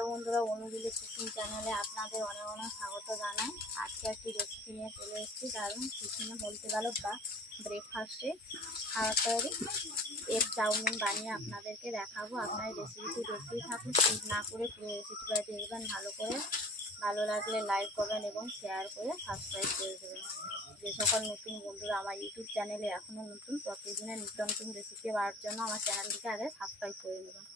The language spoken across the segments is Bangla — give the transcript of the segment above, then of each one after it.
হ্যালো বন্ধুরা অনুগুলি কুকিং চ্যানেলে আপনাদের অনেক অনেক স্বাগত জানাই। আজকে একটি রেসিপি নিয়ে চলে এসেছি, দারুণ টিফিনে বলতে গেল বা ব্রেকফাস্টে খাওয়ার তৈরি। এগ চাউমিন বানিয়ে আপনাদেরকে দেখাবো। আপনার রেসিপিটি দেখতেই থাকুন। স্কিপ না করে পুরো রেসিপিটা দেখবেন, ভালো করে ভালো লাগলে লাইক করবেন এবং শেয়ার করে সাবস্ক্রাইব করে দেবেন। যে সকল নতুন বন্ধুরা আমার ইউটিউব চ্যানেলে এখনও নতুন, প্রতিদিনের নিত্য নতুন রেসিপি পাওয়ার জন্য আমার চ্যানেলটিকে আগে সাবস্ক্রাইব করে নেবেন।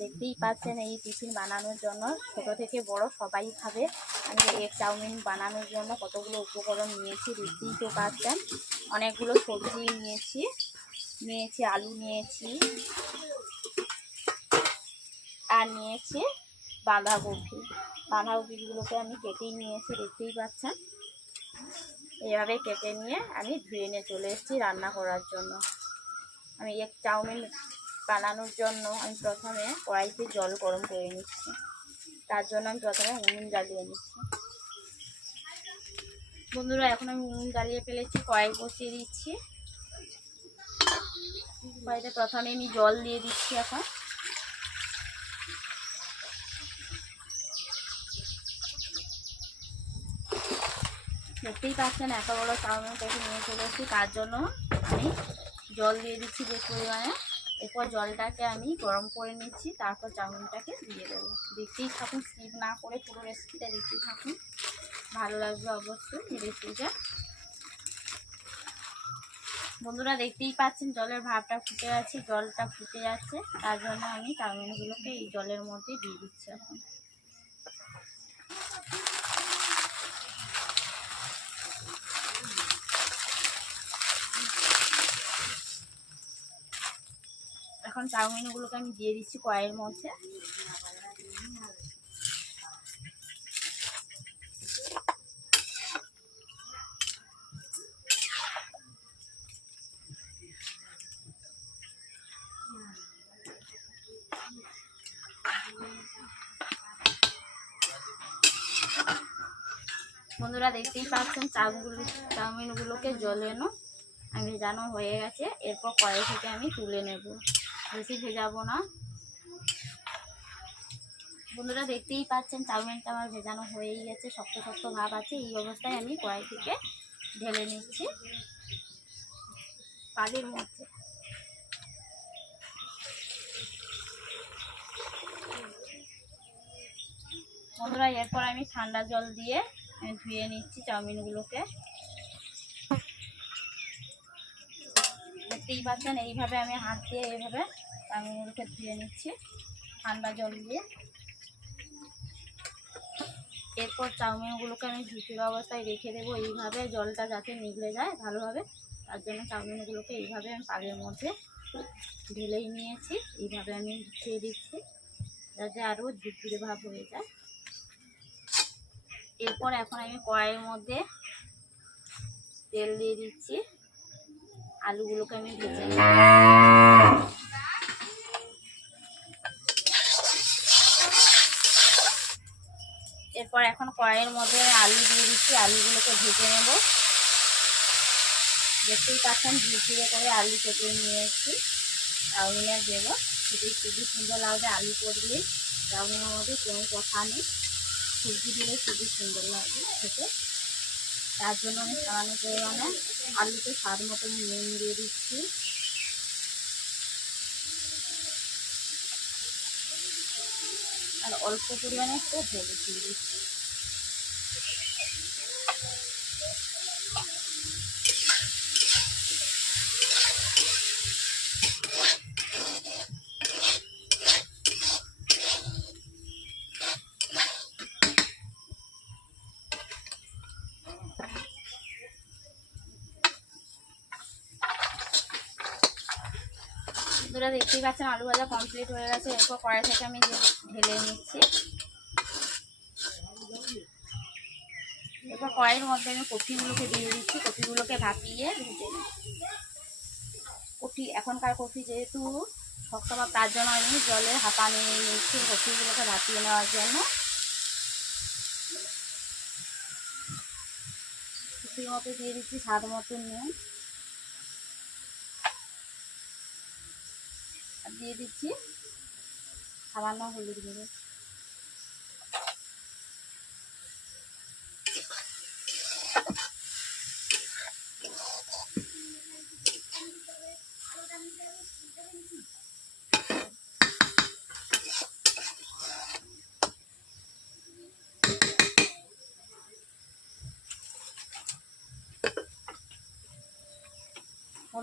দেখতেই পাচ্ছেন এই টিফিন বানানোর জন্য। ছোট থেকে বড় সবাই খাবে। আমি এগ চাউমিন বানানোর জন্য কতগুলো উপকরণ নিয়েছি দেখতেই তো পাচ্ছেন। অনেকগুলো সবজি নিয়েছি নিয়েছি, আলু নিয়েছি, আর নিয়েছি বাঁধাকপি। বাঁধাকপিগুলোকে আমি কেটেই নিয়েছি, দেখতেই পাচ্ছেন। এভাবে কেটে নিয়ে আমি ধুয়ে নিয়ে চলে এসেছি রান্না করার জন্য। আমি এক চাউমিন বানানোর জন্য আমি প্রথমে কড়াইতে জল গরম করে নিচ্ছি। তার জন্য আমি প্রথমে উনুন জ্বালিয়ে নিচ্ছি। বন্ধুরা, এখন আমি উনুন জ্বালিয়ে ফেলেছি, কড়াই বসিয়ে দিচ্ছি। কড়াইতে প্রথমে আমি জল দিয়ে দিচ্ছি এখন। দেখতেই পাচ্ছেন এত বড় চাউমিনটাকে নিয়ে চলে এসেছি। তার জন্য আমি জল দিয়ে দিচ্ছি বেশ পরিমাণে। এরপর জলটাকে আমি গরম করে নিচ্ছি, তারপর চাউমিনটাকে দিয়ে দেবো। দেখতেই থাকুন স্কিপ না করে পুরো রেসিপিটা দেখতেই থাকুন। ভালো লাগবে অবশ্যই রেসিপিটা বন্ধুরা, দেখতেই পাচ্ছেন, জলের ভাবটা ফুটে যাচ্ছে জলটা ফুটে যাচ্ছে। তার জন্য আমি চাউমিনগুলোকে এই জলের মধ্যে দিয়ে দিচ্ছি এখন। এখন চাউমিনগুলোকে আমি দিয়ে দিচ্ছি কয়ের মধ্যে। বন্ধুরা দেখতেই পাচ্ছেন চাউগুলো চাউমিনগুলোকে জলেনো আমি ভেজানো হয়ে গেছে, এরপর কড়াই থেকে আমি তুলে নেব। বেশি ভেজাবো না। বন্ধুরা দেখতেই পাচ্ছেন, চাউমিনটা আমার ভেজানো হয়েই গেছে, শক্ত শক্ত ভাব আছে, এই অবস্থায় আমি কড়াই থেকে ঢেলে নিচ্ছি পালির মধ্যে। বন্ধুরা, এরপর আমি ঠান্ডা জল দিয়ে আমি ধুয়ে নিচ্ছি চাউমিনগুলোকে। দেখতেই পাচ্ছেন, এইভাবে আমি হাত দিয়ে এইভাবে চাউমিনগুলোকে ধুয়ে নিচ্ছি, ঠান্ডা জল দিয়ে। এরপর চাউমিনগুলোকে আমি ঝুঁকির অবস্থায় রেখে দেবো, এইভাবে জলটা যাতে নিগলে যায় ভালোভাবে। তার জন্য চাউমিনগুলোকে এইভাবে আমি পাগের মধ্যে ঢেলেই নিয়েছি, এইভাবে আমি ঢুকিয়ে দিচ্ছি, যাতে আরও ঝুঁকিরে ভাব হয়ে যায়। এরপর এখন আমি কড়াইয়ের মধ্যে তেল দিয়ে দিচ্ছি, আলুগুলোকে আমি ভেজে নেব। এরপর এখন কড়াইয়ের মধ্যে আলু দিয়ে দিচ্ছি, আলুগুলোকে ভেজে নেব। দেখতেই পাচ্ছেন ঝিঝিরে করে আলু কেটে নিয়ে এসেছি চাউমিনে দেবো। সেটি খুবই সুন্দর লাগবে আলু করলে। চাউমিনের মধ্যে কোনো কথা নেই। সবজি দিলে খুবই সুন্দর লাগবে খেতে। তার জন্য আমি সামান্য পরিমাণে আলুতে স্বাদ মতো নুন দিয়ে দিচ্ছি। আর অল্প পরিমাণে একটু হলুদ দিয়ে দিচ্ছি বন্ধুরা দেখতেই পাচ্ছেন আলু ভাজা কমপ্লিট হয়ে গেছে। এরপর কড়াই থেকে আমি ঢেলে নিচ্ছি। এরপর কড়াইয়ের মধ্যে আমি কফিগুলোকে দিয়ে দিচ্ছি। কফিগুলোকে ভাপিয়ে ভেজে কফি এখনকার কফি যেহেতু শক্তভাব তার জন্য আমি জলে হাঁপা নিয়ে নিচ্ছি কফিগুলোকে ভাপিয়ে নেওয়ার জন্য। কফির মতো দিয়ে দিচ্ছি স্বাদ মতো নুন। দিয়ে দিচ্ছি। সামান্য হলুদ গুঁড়ো।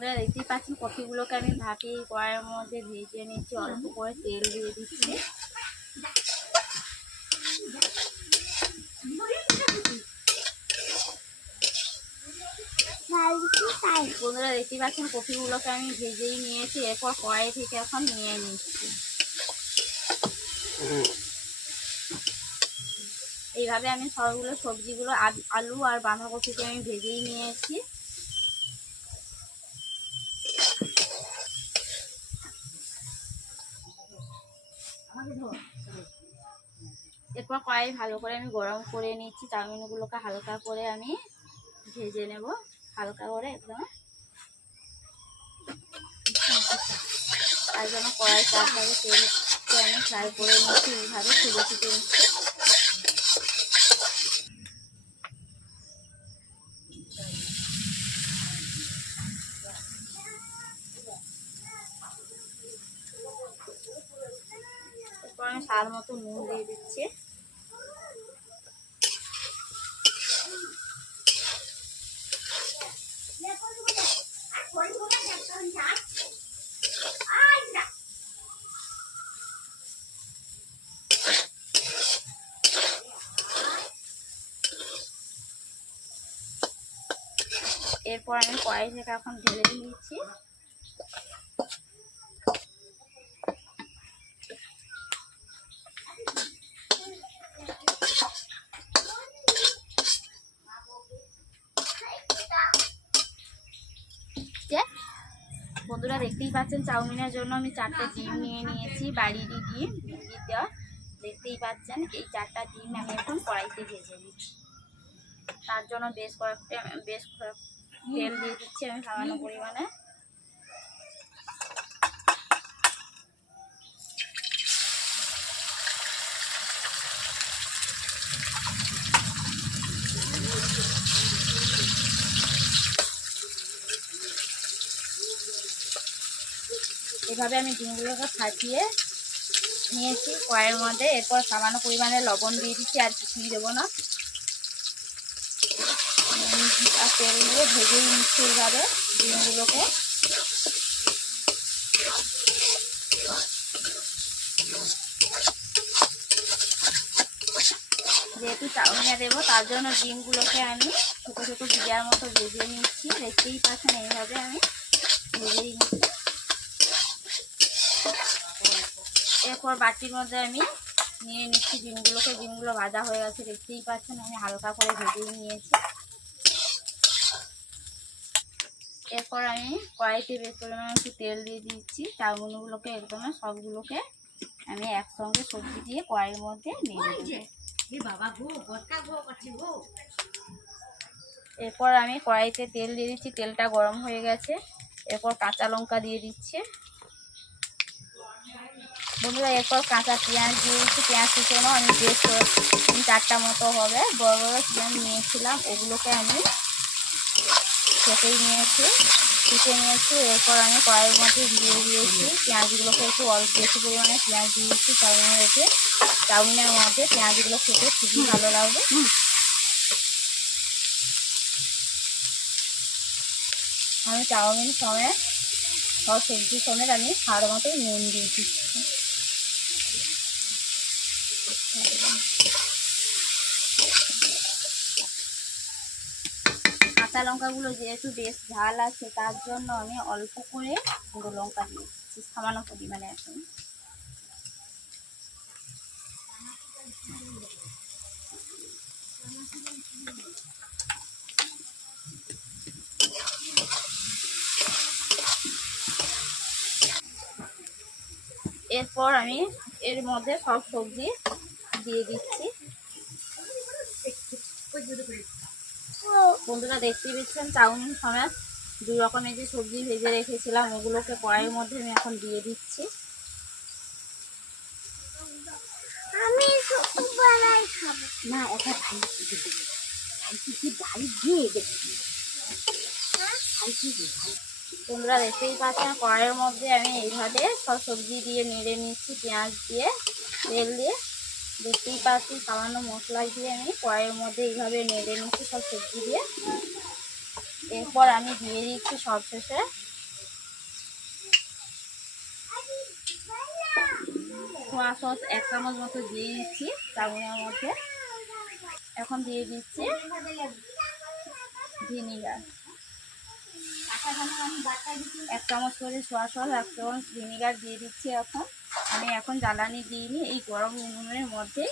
বন্ধুরা দেখতেই পাচ্ছেন কফিগুলোকে আমি ভাপি কড়াইয়ের মধ্যে ভেজে নিচ্ছি, অল্প করে তেল দিয়ে দিচ্ছি। বন্ধুরা দেখতেই পাচ্ছেন কফিগুলোকে আমি ভেজেই নিয়েছি, এরপর কড়াই থেকে এখন নিয়ে নিচ্ছি। এইভাবে আমি সবগুলো সবজিগুলো, আলু আর বাঁধাকপিকে আমি ভেজেই নিয়েছি। এরপর কড়াই ভালো করে আমি গরম করে নিচ্ছি। চাউমিনগুলোকে হালকা করে আমি ভেজে নেব। হালকা করে একদম। তার জন্য কড়াই চারটাকে তেলকে আমি ফ্রাই করে নিচ্ছি, এইভাবে ছিটে ছিটে নিচ্ছি এরপর আমি স্বাদ মতো নুন দিয়ে দিচ্ছে। এরপর আমি থেকে এখন ঢেলে দিয়েছি যে বন্ধুরা দেখতেই পাচ্ছেন, চাউমিনের জন্য আমি চারটে ডিম নিয়ে নিয়েছি, বাড়িরই ডিম দেওয়া। দেখতেই পাচ্ছেন, এই চারটা ডিম আমি এখন কড়াইতে ভেজে নিচ্ছি। তার জন্য বেশ কয়েকটা, বেশ তেল দিয়ে দিচ্ছি আমি সামান্য পরিমাণে। এভাবে আমি ডিমগুলোকে ফাটিয়ে নিয়েছি কড়াইয়ের মধ্যে। এরপর সামান্য পরিমাণে লবণ দিয়ে দিচ্ছি, আর কিছুই দেবো না। আর তেল দিয়ে ভেজেই নিচ্ছি এইভাবে ডিমগুলোকে। যেহেতু চাউমিনে দেবো, তার জন্য ডিমগুলোকে আমি ছোটো ছোটো ভিজার মতো ভেজে নিচ্ছি। দেখতেই পাচ্ছেন, এইভাবে আমি ভেজেই নিচ্ছি। এরপর বাটির মধ্যে আমি নিয়ে নিচ্ছি ডিমগুলোকে। ডিমগুলো ভাজা হয়ে গেছে দেখতেই পাচ্ছেন আমি হালকা করে ভেজেই নিয়েছি। এরপর আমি কড়াইতে বেশ পরিমাণে একটু তেল দিয়ে দিচ্ছি। চাউমিনগুলোকে একদম সবগুলোকে আমি একসঙ্গে সবজি দিয়ে কড়াইয়ের মধ্যে নিয়ে এরপর আমি কড়াইতে তেল দিয়ে দিচ্ছি তেলটা গরম হয়ে গেছে। এরপর কাঁচা লঙ্কা দিয়ে দিচ্ছি। বন্ধুরা, এরপর কাঁচা পেঁয়াজ দিয়েছি পেঁয়াজ কুচোনো আমি তিন চারটা মতো হবে। বড় বড় পেঁয়াজ নিয়েছিলাম, ওগুলোকে আমি কেটেই নিয়েছি কুচে নিয়েছি। এরপর আমি কড়াইয়ের মধ্যে দিয়ে দিয়েছি। পেঁয়াজগুলোকে একটু অল্প বেশি পরিমাণে পেঁয়াজ দিয়েছি চাউমিনের রেখে চাউমিনের মধ্যে পেঁয়াজগুলো খেতে খুবই ভালো লাগবে। আমি চাউমিন সমেত সব সবজি সমেত আমি সার মতো নুন দিয়ে দিচ্ছি কাঁচা লঙ্কাগুলো যেহেতু বেশ ঝাল আছে, তার জন্য আমি অল্প করে গুঁড়ো লঙ্কা দিয়ে দিচ্ছি সামান্য পরিমাণে এখন। এরপর আমি এর মধ্যে সব সবজি দিয়ে দিচ্ছি। বন্ধুরা দেখতেই পাচ্ছেন চাউমিন সমেত দুই রকমের যে সবজি ভেজে রেখেছিলাম ওগুলোকে কড়াইয়ের মধ্যে আমি এখন দিয়ে দিচ্ছি। আমি খাব। না এটা ভাই দিয়ে ভাই তোমরা দেখতেই পাচ্ছেন কড়াইয়ের মধ্যে আমি এইভাবে সব সবজি দিয়ে নেড়ে নিচ্ছি পেঁয়াজ দিয়ে তেল দিয়ে। দেখতেই পাচ্ছি, সামান্য মশলা দিয়ে আমি কড়াইয়ের মধ্যে এইভাবে নেড়ে নিচ্ছি সব সবজি দিয়ে। এরপর আমি দিয়ে দিচ্ছি সবশেষে খোয়া সস এক চামচ মতো দিয়ে দিচ্ছি চাউমিনের মধ্যে। এখন দিয়ে দিচ্ছি ভিনিগার। এক চামচ করে সোয়া সস, এক চামচ ভিনিগার দিয়ে দিচ্ছি এখন। আমি এখন জ্বালানি দিইনি এই গরম উনুনের মধ্যে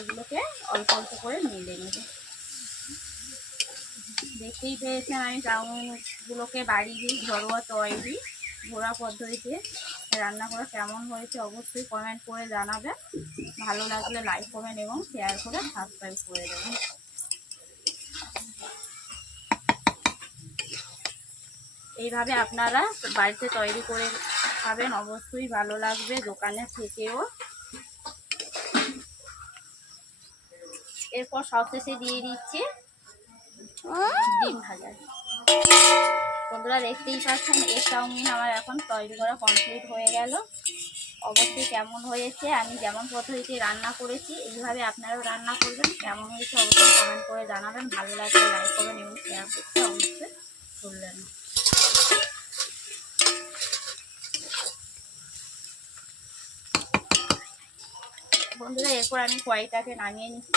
এগুলোকে অল্প অল্প করে মিলে নেব। দেখতেই পেয়েছেন আমি চাউমিনগুলোকে বাড়িয়ে ঘরোয়া তৈরি, ঘোরা পদ্ধতিতে রান্না করা কেমন হয়েছে অবশ্যই কমেন্ট করে জানাবেন। ভালো লাগলে লাইক কমেন্ট এবং শেয়ার করে সাবস্ক্রাইব করে দেবেন। এইভাবে আপনারা বাড়িতে তৈরি করে খাবেন, অবশ্যই ভালো লাগবে দোকানে থেকেও। এরপর সবশেষে দিয়ে দিচ্ছি ডিম ভাজা। বন্ধুরা দেখতেই পাচ্ছেন এই চাউমিন আমার এখন তৈরি করা কমপ্লিট হয়ে গেল। অবশ্যই কেমন হয়েছে, আমি যেমন পদ্ধতিতে রান্না করেছি, এইভাবে আপনারাও রান্না করবেন। কেমন হয়েছে অবশ্যই কমেন্ট করে জানাবেন। ভালো লাগলে লাইক করবেন এবং শেয়ার করতে অবশ্যই ভুলবেন বন্ধুরা এরপর আমি কড়াইটাকে নামিয়ে নিচ্ছি